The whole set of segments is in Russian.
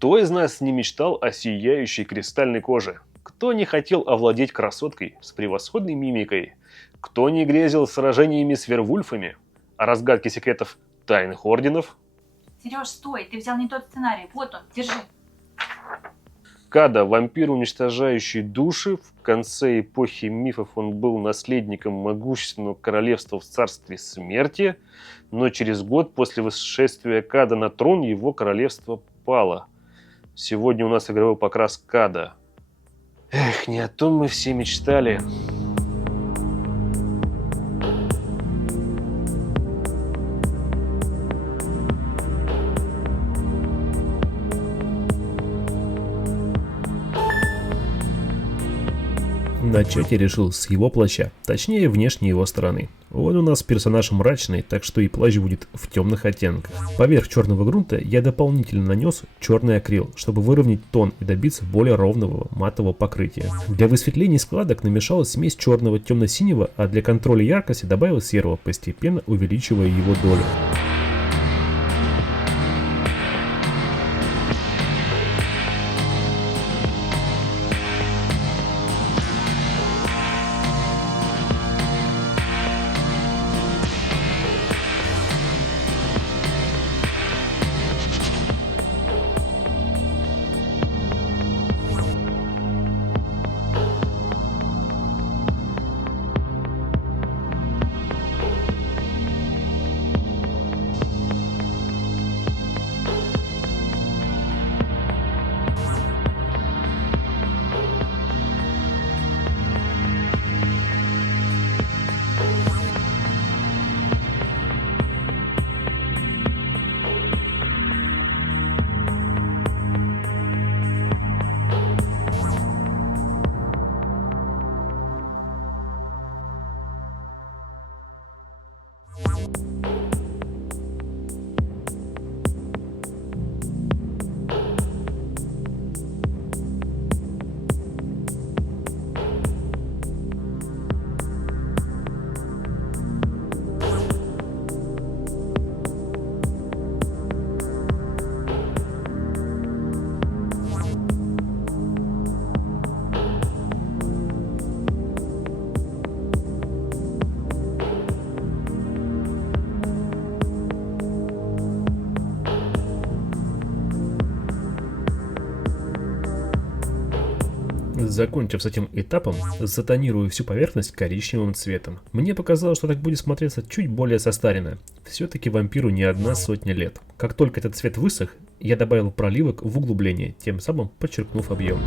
Кто из нас не мечтал о сияющей кристальной коже? Кто не хотел овладеть красоткой с превосходной мимикой? Кто не грезил сражениями с вервульфами? О разгадке секретов тайных орденов? Сереж, стой, ты взял не тот сценарий. Вот он, держи. Када, вампир, уничтожающий души, в конце эпохи мифов он был наследником могущественного королевства в царстве смерти, но через год после восшествия Када на трон его королевство пало. Сегодня у нас игровой покрас Када. Эх, не о том мы все мечтали. Начать я решил с его плаща, точнее внешней его стороны. Он у нас персонаж мрачный, так что и плащ будет в темных оттенках. Поверх черного грунта я дополнительно нанес черный акрил, чтобы выровнять тон и добиться более ровного матового покрытия. Для высветления складок намешал смесь черного темно-синего, а для контроля яркости добавил серого, постепенно увеличивая его долю. Закончив с этим этапом, затонирую всю поверхность коричневым цветом. Мне показалось, что так будет смотреться чуть более состаренно. Все-таки вампиру не 100 лет. Как только этот цвет высох, я добавил проливок в углубление, тем самым подчеркнув объем.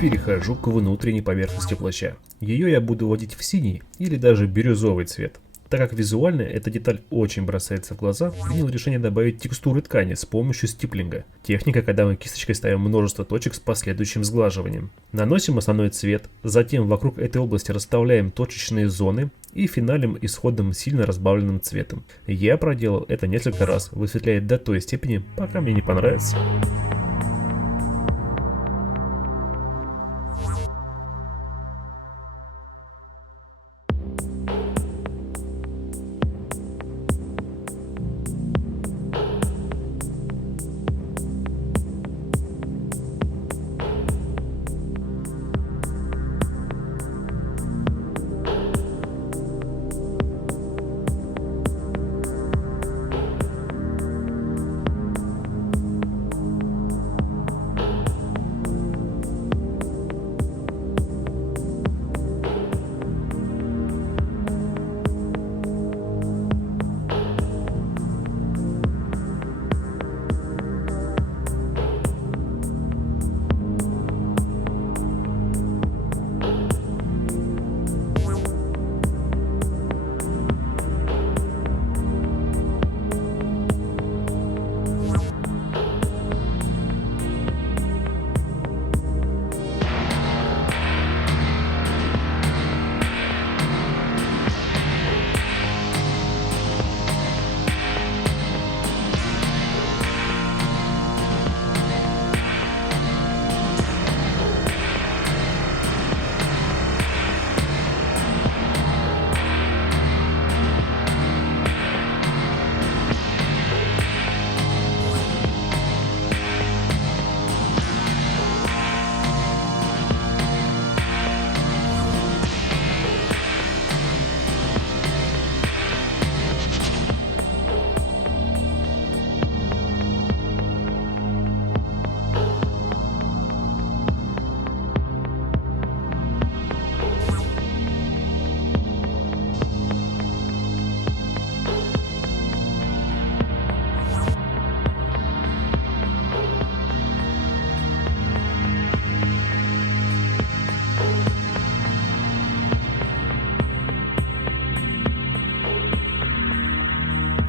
Перехожу к внутренней поверхности плаща. Ее я буду вводить в синий или даже бирюзовый цвет. Так как визуально эта деталь очень бросается в глаза, принял решение добавить текстуры ткани с помощью стиплинга. Техника, когда мы кисточкой ставим множество точек с последующим сглаживанием. Наносим основной цвет, затем вокруг этой области расставляем точечные зоны и финалем исходным сильно разбавленным цветом. Я проделал это несколько раз, высветляя до той степени, пока мне не понравится.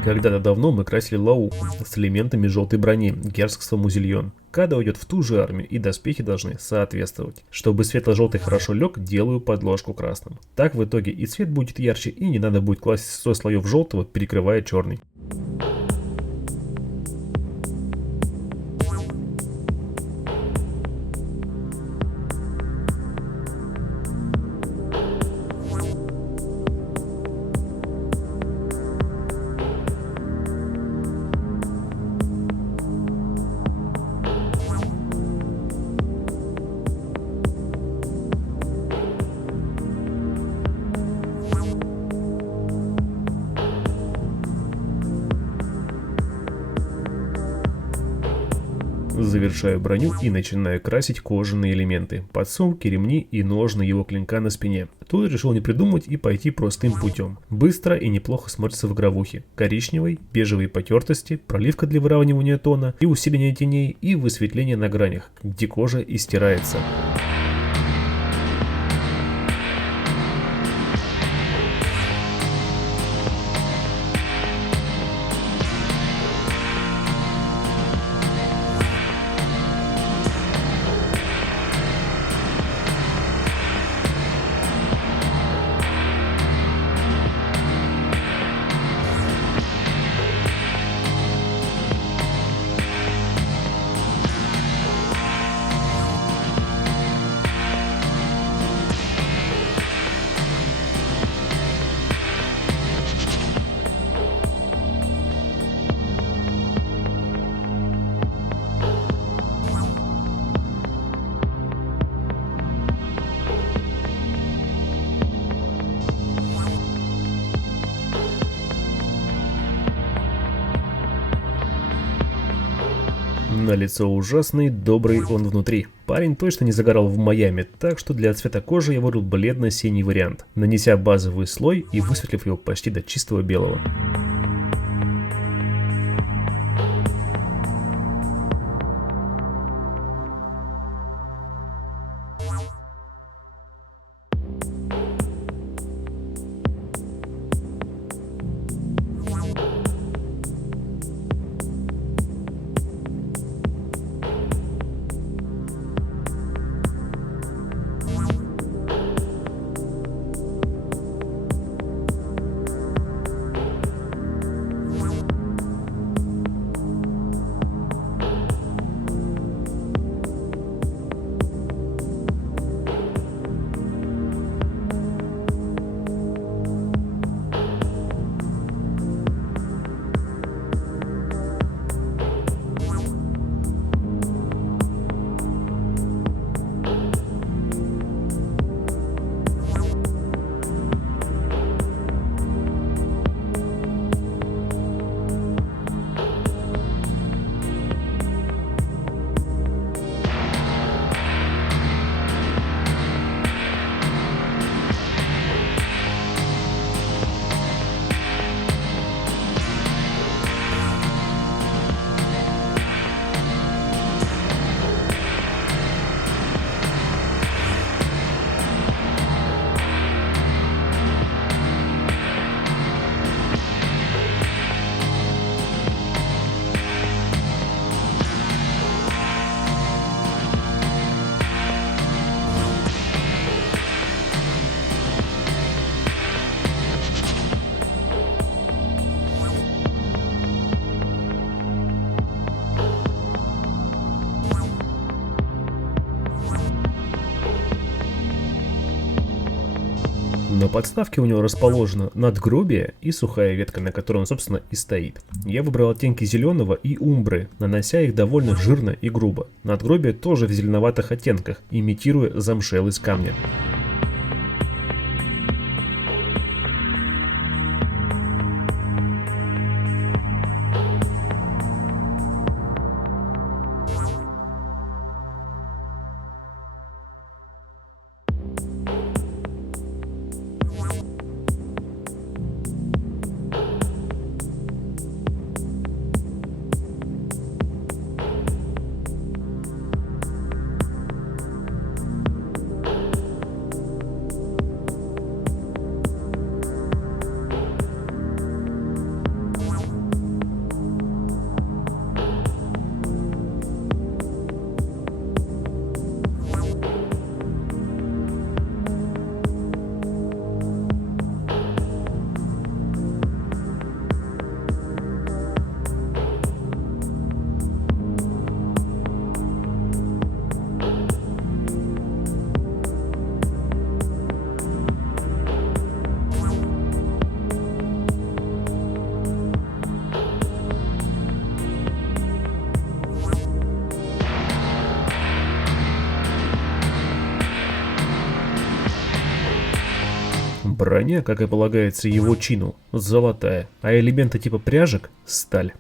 Когда-то давно мы красили лауху с элементами желтой брони герцогства Музильон. Када уйдет в ту же армию, и доспехи должны соответствовать. Чтобы светло-желтый хорошо лег, делаю подложку красным. Так в итоге и цвет будет ярче, и не надо будет класть 100 слоев желтого, перекрывая черный. Завершаю броню и начинаю красить кожаные элементы, подсумки, ремни и ножны его клинка на спине. Тут решил не придумать и пойти простым путем. Быстро и неплохо смотрится в гравухе. Коричневый, бежевые потертости, проливка для выравнивания тона и усиления теней и высветление на гранях, где кожа и стирается. На лицо ужасный, добрый он внутри. Парень точно не загорал в Майами, так что для цвета кожи я выбрал бледно-синий вариант, нанеся базовый слой и высветлив его почти до чистого белого. На подставке у него расположено надгробие и сухая ветка, на которой он, собственно, и стоит. Я выбрал оттенки зеленого и умбры, нанося их довольно жирно и грубо. Надгробие тоже в зеленоватых оттенках, имитируя замшел из камня. Броня, как и полагается его чину, золотая, а элементы типа пряжек – сталь.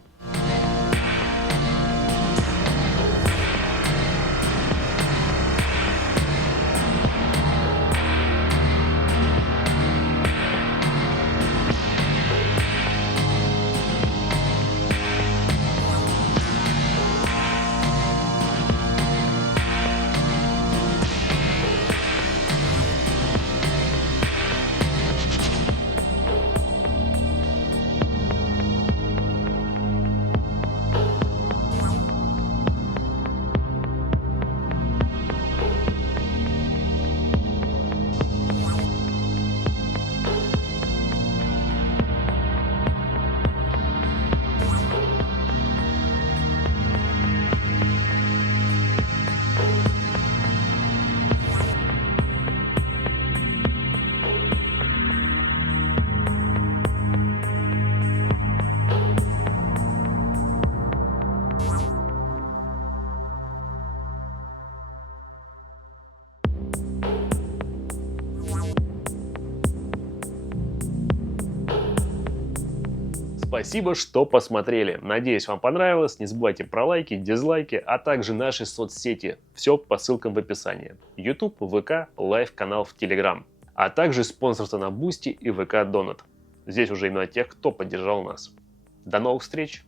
Спасибо, что посмотрели. Надеюсь, вам понравилось. Не забывайте про лайки, дизлайки, а также наши соцсети. Все по ссылкам в описании. YouTube, ВК, лайв-канал в Telegram. А также спонсорство на Бусти и ВК Донат. Здесь уже именно тех, кто поддержал нас. До новых встреч!